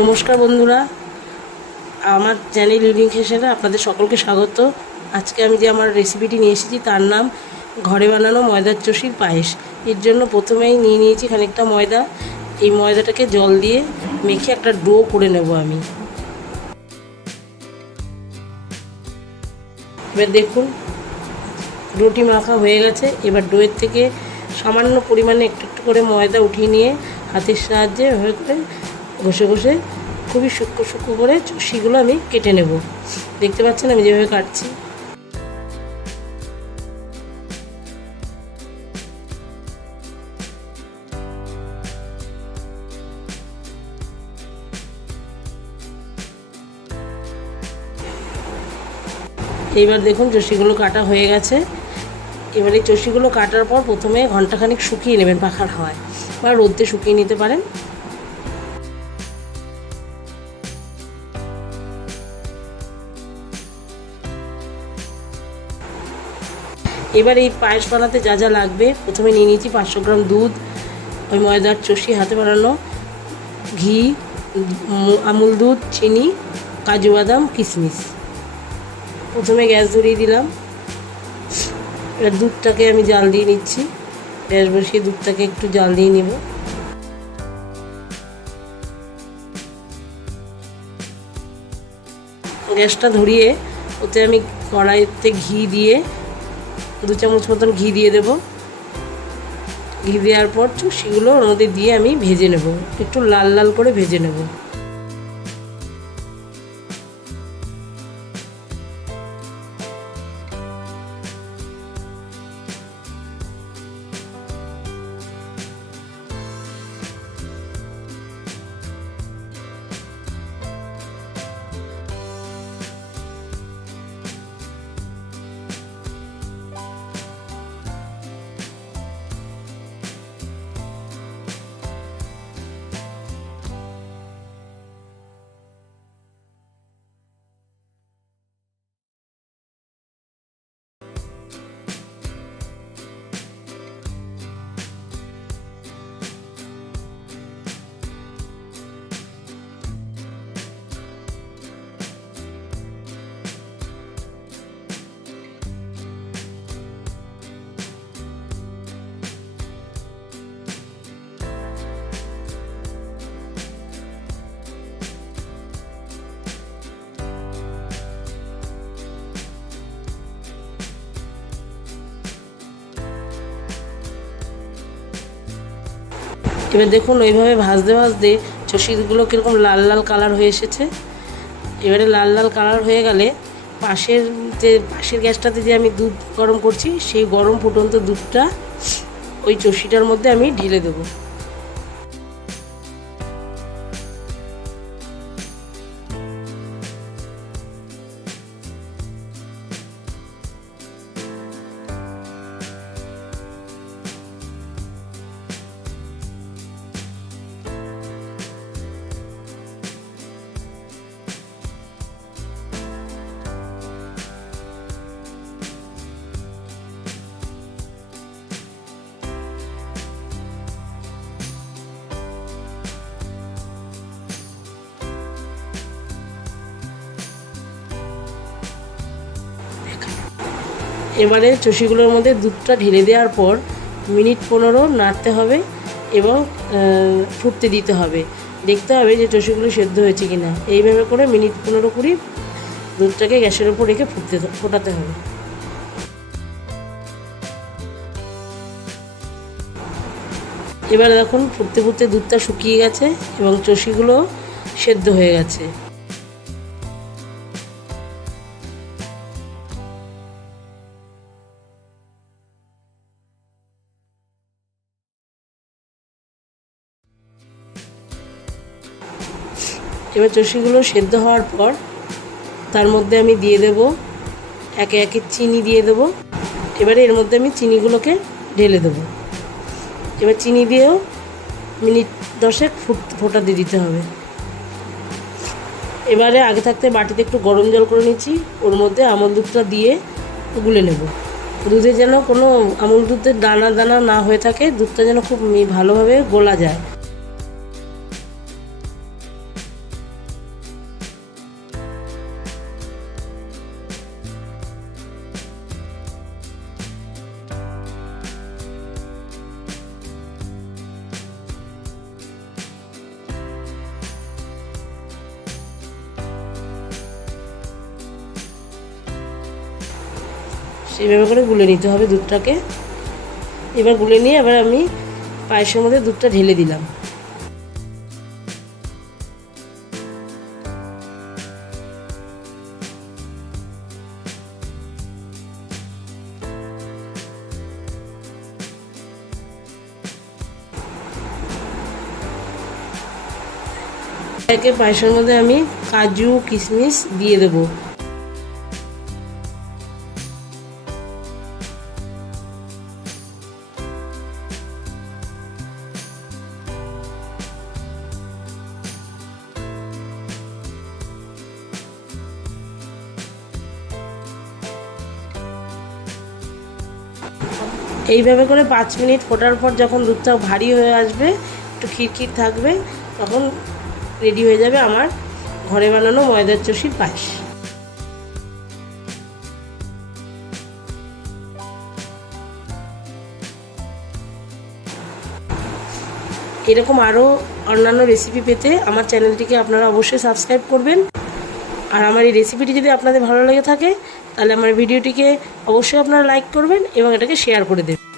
নমস্কার বন্ধুরা, আমার চ্যানেল ইউনিক হেসেলে আপনাদের সকলকে স্বাগত। আজকে আমি যে আমার রেসিপিটি নিয়ে এসেছি তার নাম ঘরে বানানো ময়দার চষির পায়েস। এর জন্য প্রথমেই নিয়ে নিয়েছি খানিকটা ময়দা। এই ময়দাটাকে জল দিয়ে মেখে একটা ডো করে নেব আমি। এবার দেখুন ডোটি মাখা হয়ে গেছে। এবার ডোয়ের থেকে সামান্য পরিমাণে একটু একটু করে ময়দা উঠিয়ে নিয়ে হাতের সাহায্যে এভাবে করে ঘষে ঘষে খুবই সূক্ষ্ম সূক্ষ্ম করে চষিগুলো আমি কেটে নেব। দেখতে পাচ্ছেন আমি যেভাবে কাটছি। এইবার দেখুন চষিগুলো কাটা হয়ে গেছে। এবার এই চষিগুলো কাটার পর প্রথমে ঘন্টাখানিক শুকিয়ে নেবেন পাখার হাওয়ায়, বা রোদে শুকিয়ে নিতে পারেন। এবার এই পায়েস বানাতে যা যা লাগবে, প্রথমে নিয়ে নিয়েছি 500 গ্রাম দুধ, ওই ময়দার চষি হাতে বানানো, ঘি, আমুল দুধ, চিনি, কাজু বাদাম, কিশমিশ। প্রথমে গ্যাস ধরিয়ে দিলাম। এবার দুধটাকে আমি জাল দিয়ে নিচ্ছি। গ্যাস বসিয়ে দুধটাকে একটু জাল দিয়ে নেব। গ্যাসটা ধরিয়ে ওতে আমি কড়াইতে ঘি দিয়ে 2 চামচ মতন ঘি দিয়ে দেব। ঘি দেওয়ার পর চষিগুলো ওর মধ্যে দিয়ে আমি ভেজে নেব, একটু লাল লাল করে ভেজে নেব। এবার দেখুন ওইভাবে ভাজতে ভাজতে চষিগুলো কীরকম লাল লাল কালার হয়ে এসেছে। এবারে লাল লাল কালার হয়ে গেলে পাশের গ্যাসটাতে যে আমি দুধ গরম করছি, সেই গরম ফুটন্ত দুধটা ওই চষিটার মধ্যে আমি ঢেলে দেবো। এবারে চষিগুলোর মধ্যে দুধটা ঢেলে দেওয়ার পর মিনিট 15 নাড়তে হবে এবং ফুটতে দিতে হবে। দেখতে হবে যে চষিগুলো সেদ্ধ হয়েছে কিনা। এইভাবে করে মিনিট 15-20 দুধটাকে গ্যাসের ওপর রেখে ফোটাতে হবে। এবার দেখুন ফুটতে ফুটতে দুধটা শুকিয়ে গেছে এবং চষিগুলো সেদ্ধ হয়ে গেছে। এবার চষিগুলো সেদ্ধ হওয়ার পর তার মধ্যে আমি দিয়ে দেব একে একে চিনি দিয়ে দেব। এবারে এর মধ্যে আমি চিনিগুলোকে ঢেলে দেব। এবার চিনি দিয়েও মিনিট 10 ফোটাতে দিতে হবে। এবারে আগে থাকতে বাটিতে একটু গরম জল করে নিচ্ছি, ওর মধ্যে আমল দুধটা দিয়ে গুলে নেব। দুধে যেন কোনো আমুল দুধের দানা দানা না হয়ে থাকে, দুধটা যেন খুব ভালোভাবে গোলা যায়। সেইভাবে করে গুলে নিতে হবে দুধটাকে। এবার গুলে নিয়ে এবার আমি পায়েসের মধ্যে দুধটা ঢেলে দিলাম। পায়েসের মধ্যে আমি কাজু কিশমিশ দিয়ে দেবো। এইভাবে করে 5 মিনিট ফোটার পর যখন দুধটা ভারী হয়ে আসবে, একটু খিরখির থাকবে, তখন রেডি হয়ে যাবে আমার ঘরে বানানো ময়দার চষির পায়েস। এরকম আরও অন্যান্য রেসিপি পেতে আমার চ্যানেলটিকে আপনারা অবশ্যই সাবস্ক্রাইব করবেন। আর আমার এই রেসিপিটি যদি আপনাদের ভালো লেগে থাকে তাহলে আমার ভিডিওটিকে অবশ্যই আপনারা লাইক করবেন এবং এটাকে শেয়ার করে দেবেন।